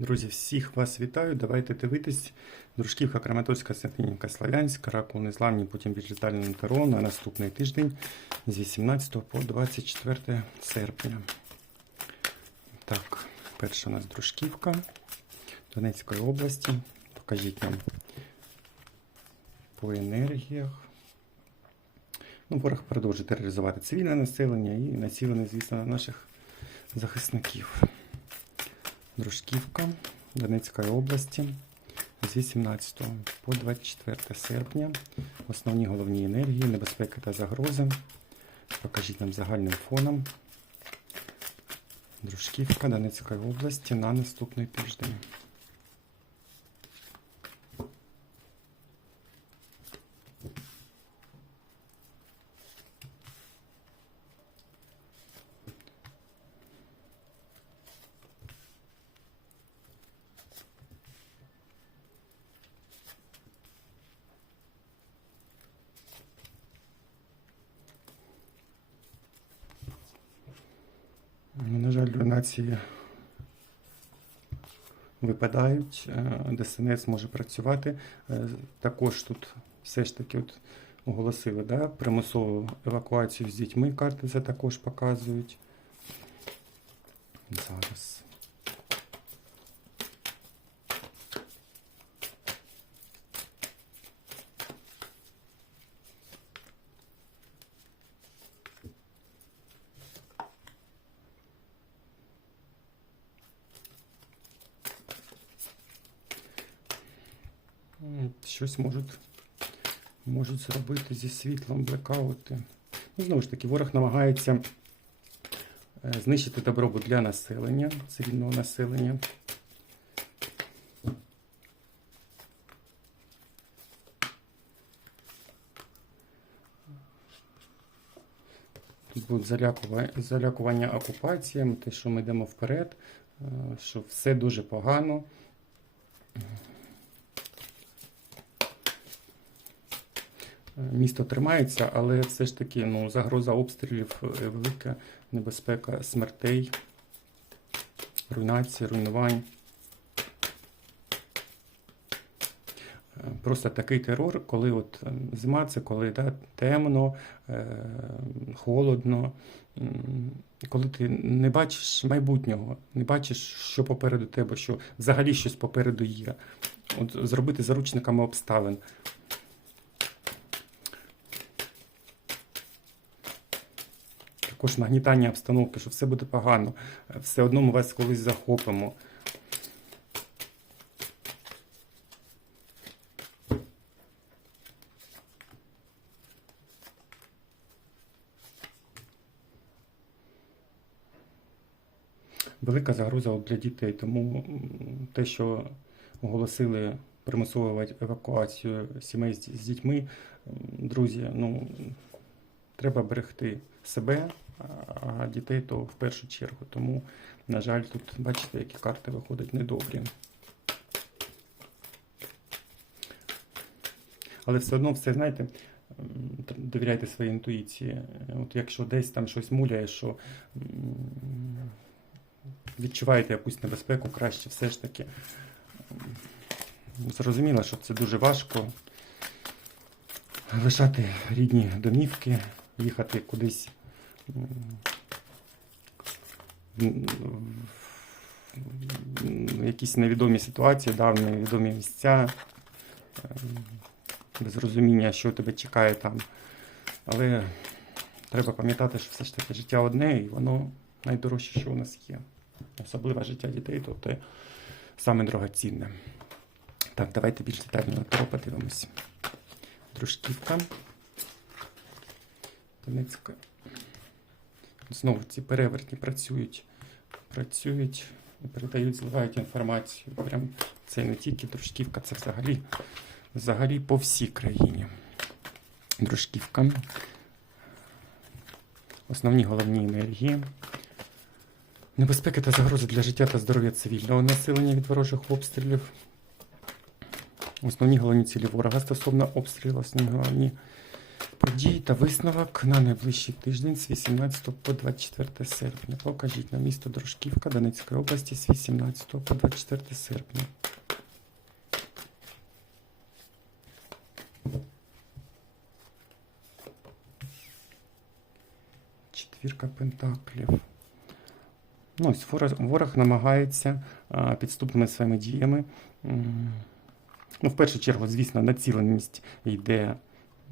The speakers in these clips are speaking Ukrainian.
Друзі, всіх вас вітаю. Давайте дивитись. Дружківка Краматорська, Сапінівка, Славянська, Ракул Незламні, потім більш детально на наступний тиждень з 18 по 24 серпня. Так, перша у нас Дружківка Донецької області. Покажіть нам по енергіях. Ну, ворог продовжує тероризувати цивільне населення і націлений, звісно, на наших захисників. Дружківка Донецької області з 18 по 24 серпня. Основні головні енергії, небезпеки та загрози. Покажіть нам загальним фоном. Дружківка Донецької області на наступний тиждень. Ну, На жаль, нації випадають, е, ДСНС може працювати. Е, Також тут все ж таки от оголосили да, примусову евакуацію з дітьми. Карти це також показують. Зараз. Щось можуть, можуть зробити зі світлом блекаути. Ну, знову ж таки, ворог намагається е, знищити добробут для населення, цивільного населення. Тут залякування окупаціями, те, що ми йдемо вперед, е, що все дуже погано. Місто тримається, але все ж таки ну, загроза обстрілів е, велика, небезпека смертей, руйнації, руйнувань. Е, Просто такий терор, коли от е, зима, це коли да, темно, е, холодно, коли ти не бачиш майбутнього, не бачиш, що попереду тебе, що взагалі щось попереду є. От зробити заручниками обставин. Також нагнітання обстановки, що все буде погано, все одно ми вас колись захопимо. Велика загроза для дітей, тому те, що оголосили примусову евакуацію сімей з дітьми, друзі, ну треба берегти себе, а дітей то в першу чергу. Тому, на жаль, тут бачите, які карти виходять недобрі. Але все одно все, знаєте, довіряйте своїй інтуїції. От якщо десь там щось муляє, що відчуваєте якусь небезпеку, краще все ж таки. Зрозуміло, що це дуже важко лишати рідні домівки, їхати кудись якісь невідомі ситуації, да, невідомі місця, ем, без розуміння, що тебе чекає там. Але треба пам'ятати, що все ж таки життя одне, і воно найдорожче, що у нас є. Особливо життя дітей, то те саме дорогоцінне. Так, давайте більш детально на Таро подивимось. Дружківка. Донецька. Знову ці перевертні працюють, працюють і передають, зливають інформацію. Прям це не тільки дружківка, це взагалі, взагалі по всій країні. Дружківка. Основні головні енергії. Небезпеки та загрози для життя та здоров'я цивільного населення від ворожих обстрілів. Основні головні цілі ворога стосовно обстрілів, основні головні Події та висновок на найближчий тиждень з 18 по 24 серпня. Покажіть на місто Дружківка Донецької області з 18 по 24 серпня. Четвірка пентаклів. Ну, ось ворог, намагається підступними своїми діями. Ну, в першу чергу, звісно, націленість йде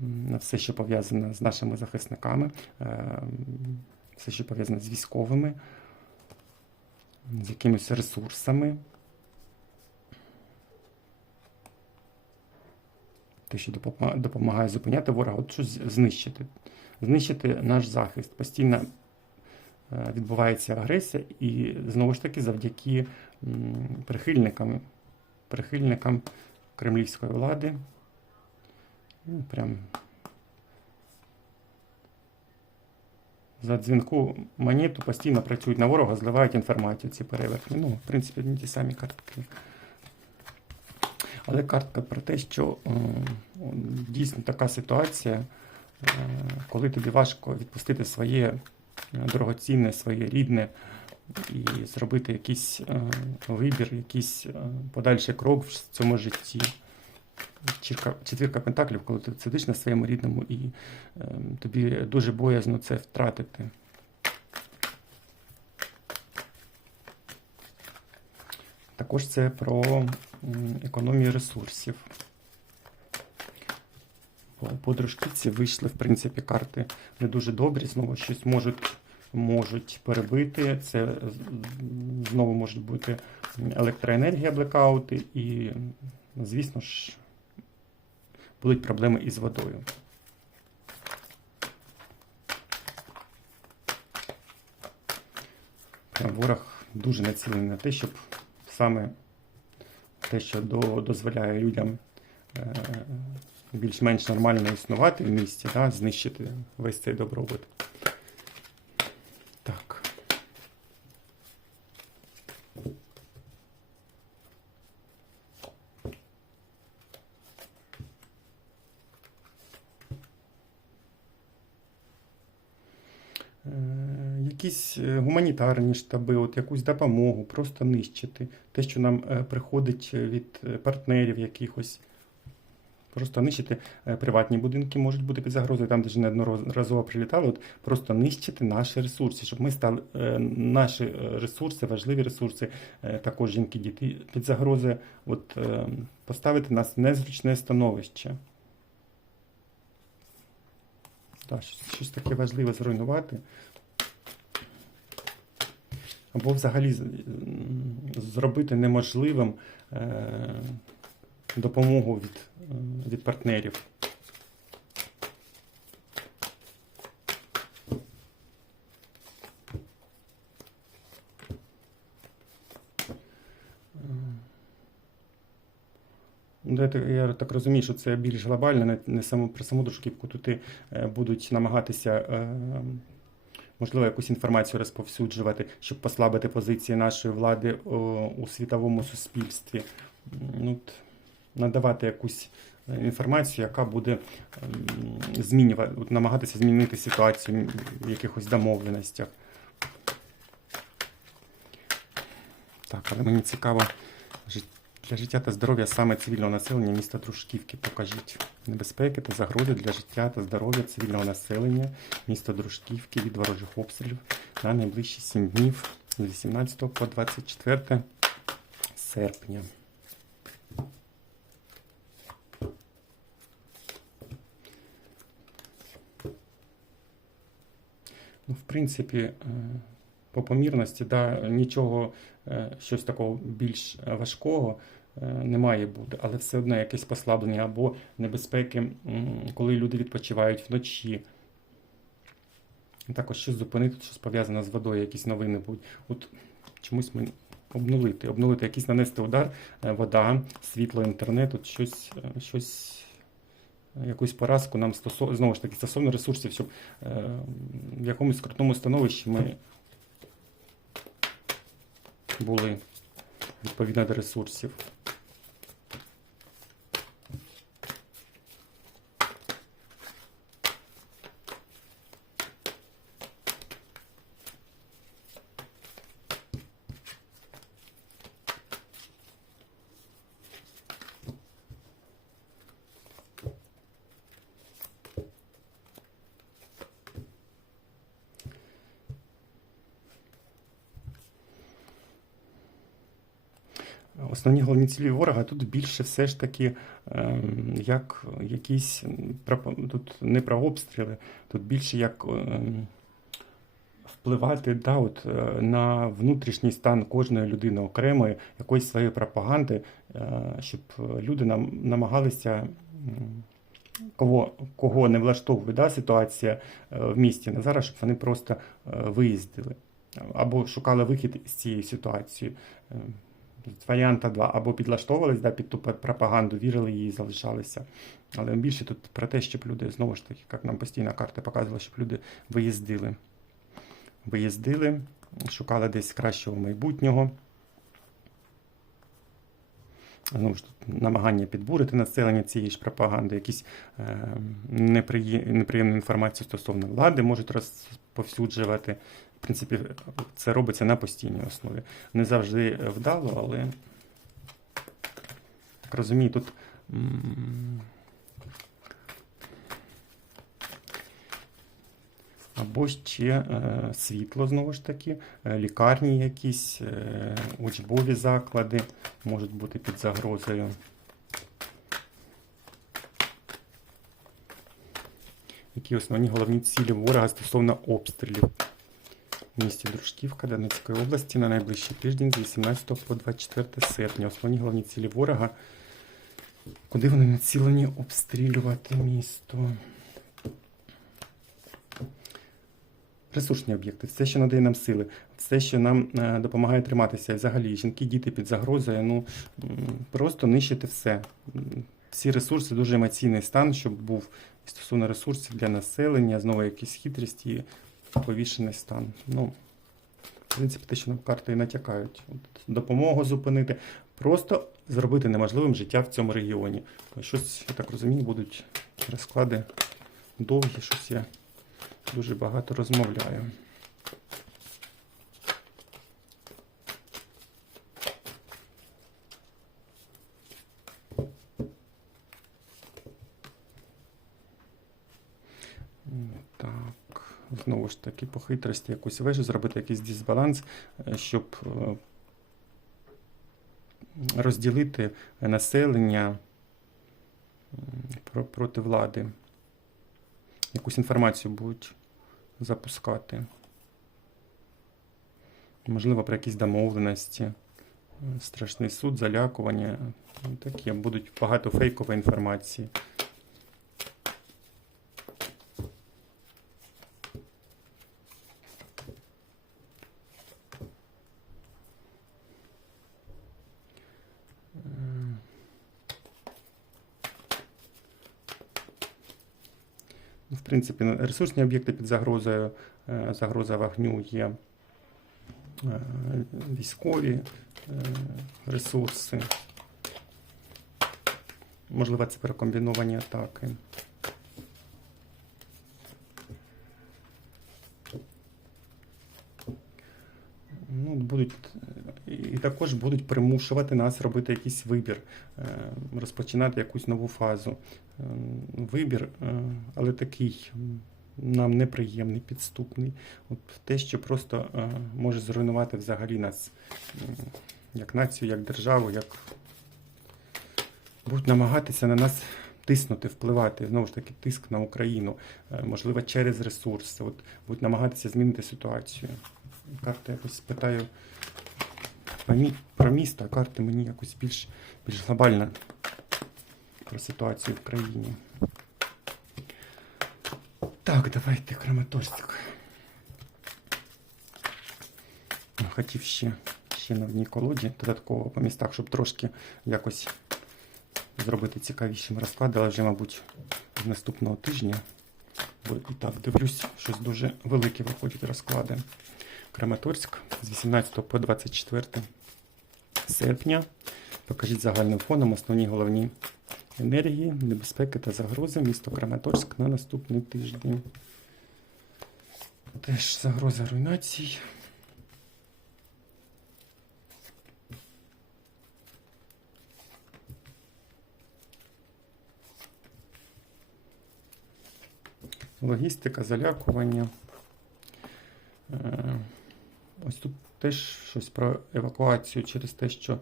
на все, що пов'язане з нашими захисниками, е, все, що пов'язане з військовими, з якимись ресурсами. Те, що допомагає зупиняти ворога, от щось знищити. Знищити наш захист. Постійно е, відбувається агресія, і знову ж таки завдяки прихильникам, прихильникам кремлівської влади. Ну, прям за дзвінку монету постійно працюють на ворога, зливають інформацію ці перевертні. Ну, в принципі, одні ті самі картки. Але картка про те, що е, дійсно така ситуація, е, коли тобі важко відпустити своє е, дорогоцінне, своє рідне і зробити якийсь е, вибір, якийсь е, подальший крок в цьому житті. Четвірка пентаклів, коли ти сидиш на своєму рідному і е, тобі дуже боязно це втратити. Також це про економію ресурсів. По подружківці вийшли, в принципі, карти не дуже добрі, знову щось можуть, можуть перебити. Це знову можуть бути електроенергія, блекаути, і, звісно ж, будуть проблеми із водою. Ворог дуже націлений на те, щоб саме те, що до, дозволяє людям е, більш-менш нормально існувати в місті, да, знищити весь цей добробут. Так. Е, Якісь е, гуманітарні штаби, от якусь допомогу, просто нищити. Те, що нам е, приходить від е, партнерів якихось. Просто нищити приватні будинки можуть бути під загрозою, там де ж неодноразово прилітали, от просто нищити наші ресурси, щоб ми стали наші ресурси, важливі ресурси, також жінки, діти під загрозою, от поставити нас в незручне становище. Так, щось таке важливе зруйнувати. Або взагалі зробити неможливим е, допомогу від, е, від партнерів. Ну, Я, так- розумію, що це більш глобально, не, про саму дружківку. Тут е, будуть намагатися, можливо, якусь інформацію розповсюджувати, щоб послабити позиції нашої влади о, у світовому суспільстві. Ну, надавати якусь е, інформацію, яка буде змінювати, намагатися змінити ситуацію в якихось домовленостях. Так, але мені цікаво, для життя та здоров'я саме цивільного населення міста Дружківки. Покажіть небезпеки та загрози для життя та здоров'я цивільного населення міста Дружківки від ворожих обстрілів на найближчі 7 днів з 18 по 24 серпня. Ну, в принципі, е, по помірності, да, нічого е, щось такого більш важкого е, не має бути, але все одно якесь послаблення або небезпеки, коли люди відпочивають вночі. Також щось зупинити, щось пов'язане з водою, якісь новини будуть. От чомусь ми обнулити, обнулити, якийсь нанести удар, е, вода, світло, інтернет, от щось, щось, якусь поразку нам стосовно, знову ж таки, стосовно ресурсів, щоб в якомусь скрутному становищі ми були відповідно до ресурсів. Основні головні цілі ворога тут більше все ж таки ем, як якісь тут не про обстріли, тут більше як ем, впливати да, от, е, на внутрішній стан кожної людини окремої, якоїсь своєї пропаганди, е, щоб люди нам намагалися. Кого, кого не влаштовує да, ситуація е, в місті на зараз, щоб вони просто виїздили або шукали вихід з цієї ситуації. Варіанта два, або підлаштовувались да, під ту пропаганду, вірили їй і залишалися. Але більше тут про те, щоб люди, знову ж таки, як нам постійна карта показувала, щоб люди виїздили. Виїздили, шукали десь кращого майбутнього. Знову ж намагання підбурити населення цієї ж пропаганди, якісь е, неприє- неприємну інформацію стосовно влади можуть розповсюджувати. В принципі, це робиться на постійній основі. Не завжди вдало, але так розумію, тут або ще е, світло, знову ж таки, е, лікарні якісь, е, учбові заклади можуть бути під загрозою. Які основні головні цілі ворога стосовно обстрілів в місті Дружківка Донецької області на найближчий тиждень з 18 по 24 серпня. Основні головні цілі ворога. Куди вони націлені обстрілювати місто? Ресурсні об'єкти, все, що надає нам сили, все, що нам е, допомагає триматися. Взагалі, жінки, діти під загрозою, ну просто нищити все. Всі ресурси, дуже емоційний стан, щоб був стосовно ресурсів для населення, знову якісь хитрість і повішений стан. Ну, в принципі, те, що нам карти і натякають. Допомогу зупинити, просто зробити неможливим життя в цьому регіоні. Щось, я так розумію, будуть розклади довгі, щось я дуже багато розмовляю. Так, знову ж таки, по хитрості якусь вежу, зробити якийсь дисбаланс, е, щоб е, розділити населення проти влади. Якусь інформацію будуть запускати. Можливо, про якісь домовленості, страшний суд, залякування. Таке будуть багато фейкової інформації. Принципі, ресурсні об'єкти під загрозою, е, загроза вогню є е, військові е, ресурси. Можливо, це перекомбіновані атаки. Ну, будуть, е, і також будуть примушувати нас робити якийсь вибір, е, розпочинати якусь нову фазу. Е, Вибір, е, але такий нам неприємний, підступний. От те, що просто може зруйнувати взагалі нас як націю, як державу, як будуть намагатися на нас тиснути, впливати. Знову ж таки, тиск на Україну, можливо, через ресурси. От будуть намагатися змінити ситуацію. Карта якось питаю мі- про місто, а карти мені якось більш, більш глобально про ситуацію в країні. Так, давайте Краматорськ. Хотів ще, ще на одній колоді додатково по містах, щоб трошки якось зробити цікавішим розклад, але вже, мабуть, з наступного тижня. І так дивлюсь, щось дуже велике виходять розклади. Краматорськ з 18 по 24 серпня. Покажіть загальним фоном основні головні енергії, небезпеки та загрози місто Краматорськ на наступний тиждень. Теж загроза руйнацій. Логістика, залякування. Е, Ось тут теж щось про евакуацію через те, що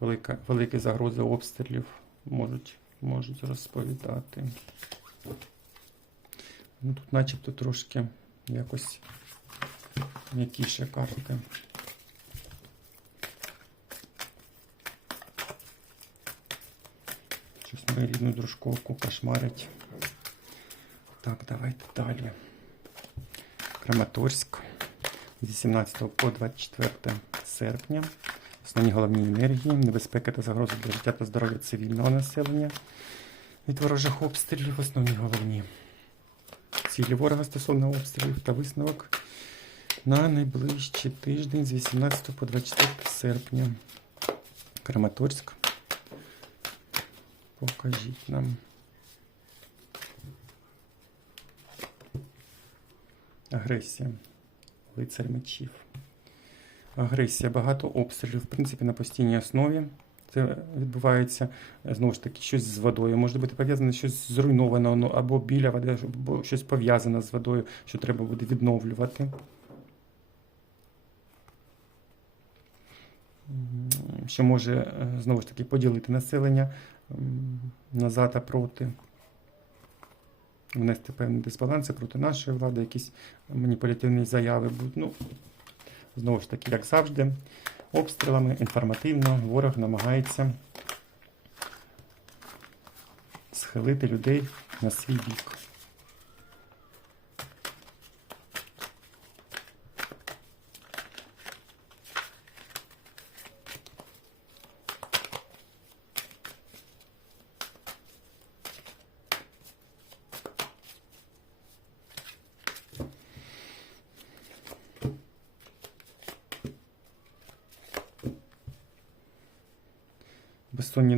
велика, великі загрози обстрілів можуть, можуть розповідати. Ну, тут начебто трошки якось м'якіше карти. Щось мою рідну дружковку кошмарить. Так, давайте далі. Краматорськ. З 18 по 24 серпня. Основні головні енергії, небезпека та загрози для життя та здоров'я цивільного населення від ворожих обстрілів. Основні головні цілі ворога стосовно обстрілів та висновок на найближчий тиждень з 18 по 24 серпня. Краматорськ. Покажіть нам. Агресія. Лицар мечів. Агресія, багато обстрілів, в принципі, на постійній основі. Це відбувається е, знову ж таки щось з водою. Може бути пов'язане щось зруйноване ну, або біля води, або щось пов'язане з водою, що треба буде відновлювати. Що може е, знову ж таки поділити населення м, на та проти. Внести певні дисбаланси проти нашої влади, якісь маніпулятивні заяви будуть. Ну, знову ж таки, як завжди, обстрілами інформативно ворог намагається схилити людей на свій бік.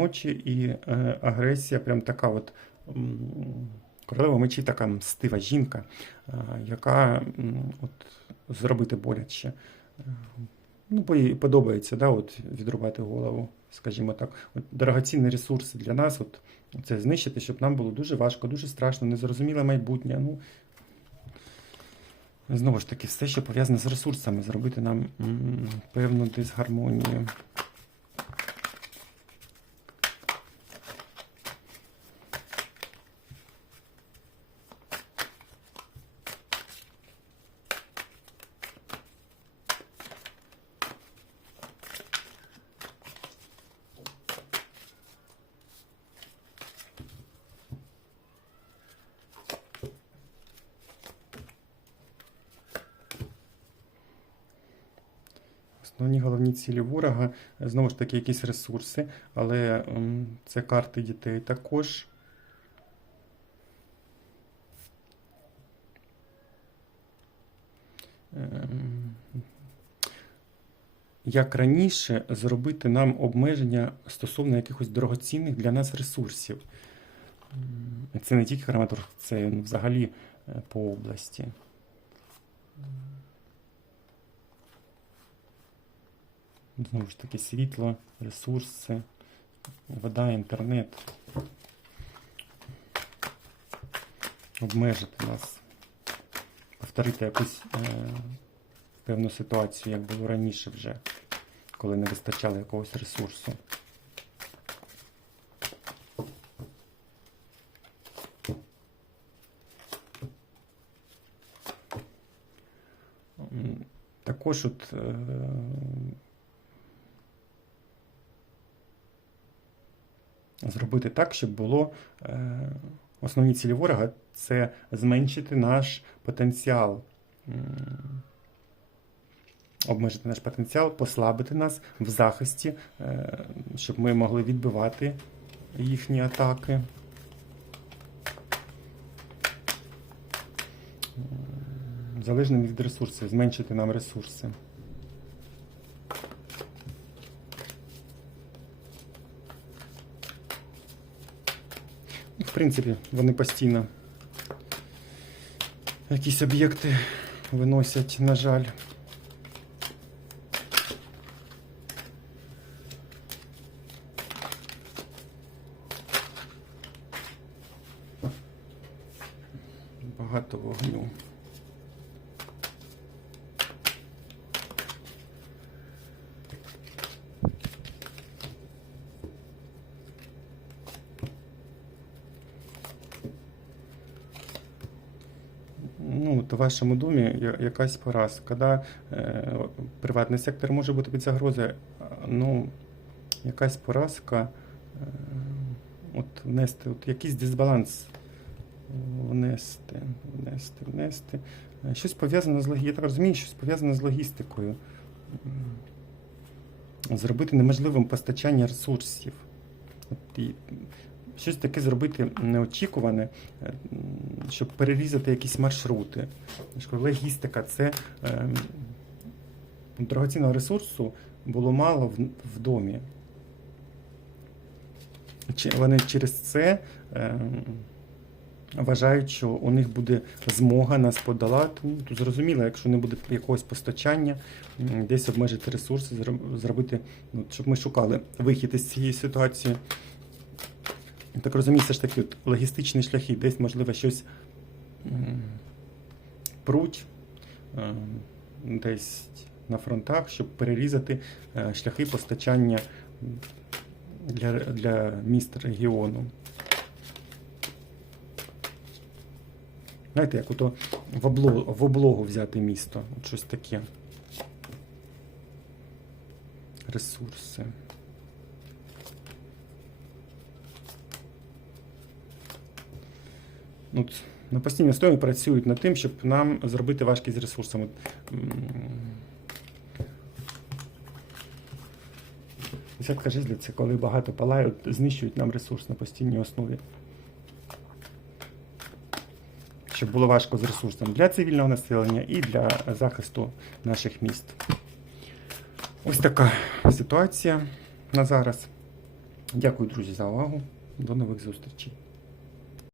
Ночі і е, агресія, прям така от королева мечі, така мстива жінка, е, яка от, зробити боляче. Е, Ну, подобається да, от, відрубати голову, скажімо так. От, дорогоцінні ресурси для нас, от, це знищити, щоб нам було дуже важко, дуже страшно, незрозуміле майбутнє. Ну, знову ж таки, все, що пов'язане з ресурсами, зробити нам певну дисгармонію. Основні головні цілі ворога е, знову ж таки якісь ресурси, але це карти дітей також. Ем, Як раніше зробити нам обмеження стосовно якихось дорогоцінних для нас ресурсів? Це не тільки Краматорськ, це ну, взагалі е, по області. Знову ж таки, світло, ресурси, вода, інтернет. Обмежити нас. Повторити якусь е, певну ситуацію, як було раніше вже, коли не вистачало якогось ресурсу. Також от. Е, зробити так, щоб було е, основні цілі ворога це зменшити наш потенціал, обмежити наш потенціал, послабити нас в захисті, е, щоб ми могли відбивати їхні атаки. Залежно від ресурсів, зменшити нам ресурси. Принципі, вони постійно якісь об'єкти виносять, на жаль. Багато вогню. Вашому домі якась поразка. Да? Е, Приватний сектор може бути під загрозою. Ну, якась поразка. е, От внести, от якийсь дисбаланс. Внести, внести, внести. Е, Щось пов'язане з логістикою. Я так розумію, щось пов'язане з логістикою. Зробити неможливим постачання ресурсів. От і щось таке зробити неочікуване, е, щоб перерізати якісь маршрути. Логістика це ем, дорогоцінного ресурсу було мало в, в домі. Чи- Вони через це ем, вважають, що у них буде змога нас подолати. Ну, тут зрозуміло, якщо не буде якогось постачання, десь обмежити ресурси, зробити, ну, щоб ми шукали вихід із цієї ситуації. Так розумію, все ж таки от, логістичні шляхи, десь, можливо, щось пруть ем, десь на фронтах, щоб перерізати е, шляхи постачання для, для міст регіону. Знаєте, як ото в облогу, в облогу взяти місто. От щось таке. Ресурси. Ну, От, на постійній основі працюють над тим, щоб нам зробити важкість з ресурсами. Десятка жезлів це коли багато палають, знищують нам ресурс на постійній основі. Щоб було важко з ресурсом для цивільного населення і для захисту наших міст. Ось така ситуація на зараз. Дякую, друзі, за увагу. До нових зустрічей.